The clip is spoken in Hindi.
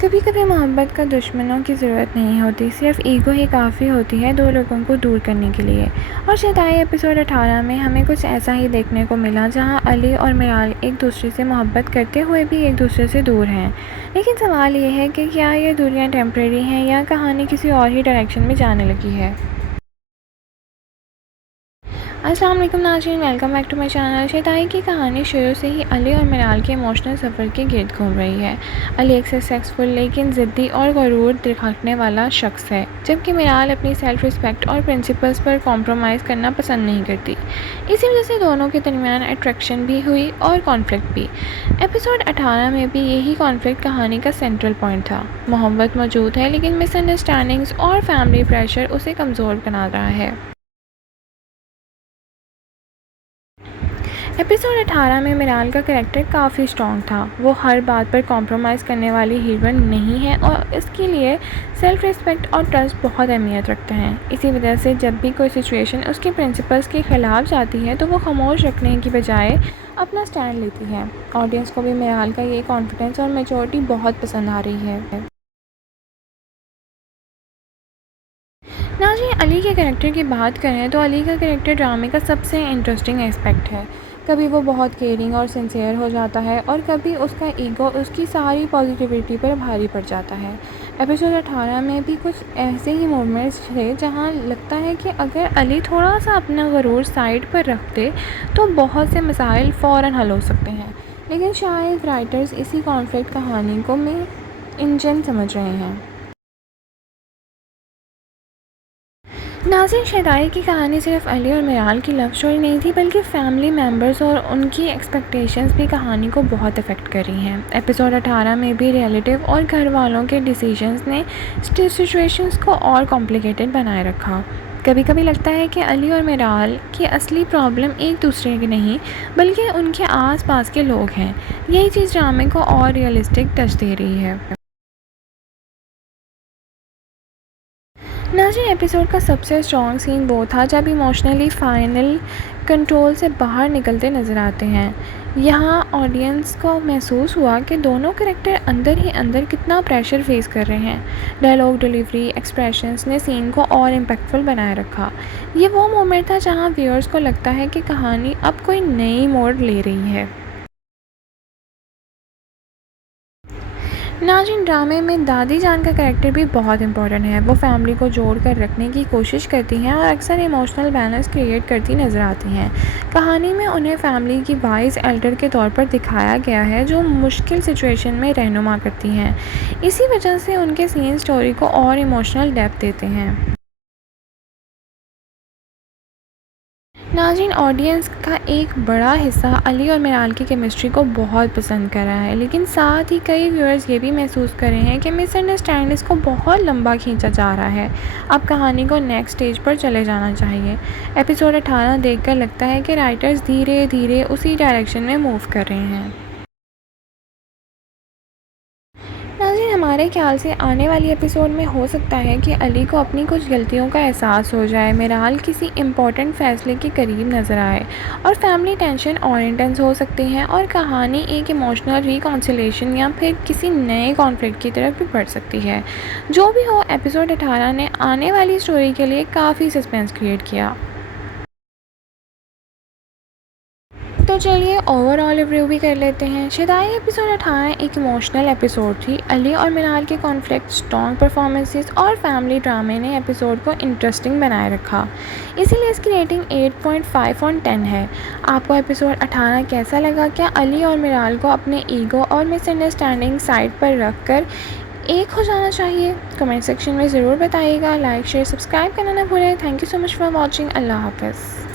कभी कभी मोहब्बत का दुश्मनों की ज़रूरत नहीं होती, सिर्फ ईगो ही काफ़ी होती है दो लोगों को दूर करने के लिए। और शदाई एपिसोड 18 में हमें कुछ ऐसा ही देखने को मिला, जहां अली और मिराल एक दूसरे से मोहब्बत करते हुए भी एक दूसरे से दूर हैं। लेकिन सवाल ये है कि क्या ये दूरियां टेम्प्रेरी हैं या कहानी किसी और ही डायरेक्शन में जाने लगी है। अस्सलाम वालेकुम नाज़रीन, welcome back to my channel. शदाई की कहानी शुरू से ही अली और मिराल के इमोशनल सफ़र के गिर्द घूम रही है। अली एक सक्सेसफुल लेकिन ज़िद्दी और गरूर दिखाने वाला शख्स है, जबकि मिराल अपनी सेल्फ रिस्पेक्ट और प्रिंसिपल्स पर कॉम्प्रोमाइज़ करना पसंद नहीं करती। इसी वजह से दोनों के दरमियान अट्रैक्शन भी हुई और कॉन्फ्लिक्ट भी। एपिसोड 18 में भी यही कॉन्फ्लिक्ट कहानी का सेंट्रल पॉइंट था। मोहब्बत मौजूद है, लेकिन मिसअंडरस्टैंडिंग्स और फैमिली प्रेशर उसे कमज़ोर बना रहा है। एपिसोड 18 में मिराल का कैरेक्टर काफ़ी स्ट्रॉन्ग था। वो हर बात पर कॉम्प्रोमाइज़ करने वाली हीरोइन नहीं है और इसके लिए सेल्फ रिस्पेक्ट और ट्रस्ट बहुत अहमियत रखते हैं। इसी वजह से जब भी कोई सिचुएशन उसके प्रिंसिपल्स के ख़िलाफ़ जाती है तो वो खामोश रखने की बजाय अपना स्टैंड लेती है। ऑडियंस को भी मिराल का ये कॉन्फिडेंस और मैच्योरिटी बहुत पसंद आ रही है। नाज़रीन, अली के कैरेक्टर की बात करें तो अली का कैरेक्टर ड्रामे का सबसे इंटरेस्टिंग एस्पेक्ट है। कभी वो बहुत केयरिंग और सिंसियर हो जाता है और कभी उसका ईगो उसकी सारी पॉजिटिविटी पर भारी पड़ जाता है। एपिसोड 18 में भी कुछ ऐसे ही मोमेंट्स थे जहां लगता है कि अगर अली थोड़ा सा अपना गरूर साइड पर रख दे तो बहुत से मसाइल फ़ौरन हल हो सकते हैं। लेकिन शायद राइटर्स इसी कॉन्फ्लिक्ट कहानी को में इंजन समझ रहे हैं। नाज़रीन, शदाई की कहानी सिर्फ अली और मिराल की लव स्टोरी नहीं थी, बल्कि फैमिली मेम्बर्स और उनकी एक्सपेक्टेशंस भी कहानी को बहुत अफेक्ट कर रही हैं। एपिसोड 18 में भी रिलेटिव और घर वालों के डिसीजंस ने सिचुएशंस को और कॉम्प्लिकेटेड बनाए रखा। कभी कभी लगता है कि अली और मिराल की असली प्रॉब्लम एक दूसरे की नहीं, बल्कि उनके आसपास के लोग हैं। यही चीज़ ड्रामे को और रियलिस्टिक टच दे रही है। नाज़रीन, एपिसोड का सबसे स्ट्रॉन्ग सीन वो था जब इमोशनली फाइनल कंट्रोल से बाहर निकलते नज़र आते हैं। यहाँ ऑडियंस को महसूस हुआ कि दोनों कैरेक्टर अंदर ही अंदर कितना प्रेशर फेस कर रहे हैं। डायलॉग डिलीवरी, एक्सप्रेशंस ने सीन को और इम्पैक्टफुल बनाए रखा। ये वो मोमेंट था जहाँ व्यूअर्स को लगता है कि कहानी अब कोई नई मोड़ ले रही है। नाज़रीन, ड्रामे में दादी जान का कैरेक्टर भी बहुत इंपॉर्टेंट है। वो फैमिली को जोड़ कर रखने की कोशिश करती हैं और अक्सर इमोशनल बैलेंस क्रिएट करती नज़र आती हैं। कहानी में उन्हें फैमिली की वाइज एल्डर के तौर पर दिखाया गया है, जो मुश्किल सिचुएशन में रहनुमा करती हैं। इसी वजह से उनके सीन स्टोरी को और इमोशनल डेप्थ देते हैं। नाज़रीन, ऑडियंस का एक बड़ा हिस्सा अली और मिराल की केमिस्ट्री को बहुत पसंद कर रहा है, लेकिन साथ ही कई व्यूअर्स ये भी महसूस कर रहे हैं कि मिसअंडरस्टैंडिंग्स को बहुत लंबा खींचा जा रहा है। अब कहानी को नेक्स्ट स्टेज पर चले जाना चाहिए। एपिसोड 18 देखकर लगता है कि राइटर्स धीरे धीरे उसी डायरेक्शन में मूव कर रहे हैं। नाज़रीन, हमारे ख्याल से आने वाली एपिसोड में हो सकता है कि अली को अपनी कुछ गलतियों का एहसास हो जाए, मिराल किसी इम्पोर्टेंट फैसले के करीब नज़र आए और फैमिली टेंशन और इंटेंस हो सकती हैं और कहानी एक इमोशनल रिकॉन्सिलेशन या फिर किसी नए कॉन्फ्लिक्ट की तरफ भी बढ़ सकती है। जो भी हो, एपिसोड 18 ने आने वाली स्टोरी के लिए काफ़ी सस्पेंस क्रिएट किया। तो चलिए ओवरऑल रिव्यू भी कर लेते हैं। शदाई एपिसोड 18 एक इमोशनल एपिसोड थी। अली और मिनाल के कॉन्फ्लिक्ट, स्ट्रॉन्ग परफॉर्मेंसेस और फैमिली ड्रामे ने एपिसोड को इंटरेस्टिंग बनाए रखा। इसीलिए इसकी रेटिंग 8.5 ऑन 10 है। आपको एपिसोड 18 कैसा लगा? क्या अली और मिनाल को अपने ईगो और मिसअंडरस्टैंडिंग साइड पर रख कर एक हो जाना चाहिए? कमेंट सेक्शन में ज़रूर बताइएगा। लाइक, शेयर, सब्सक्राइब करना ना भूलें। Thank you so much for watching. Allah हाफ़िज़।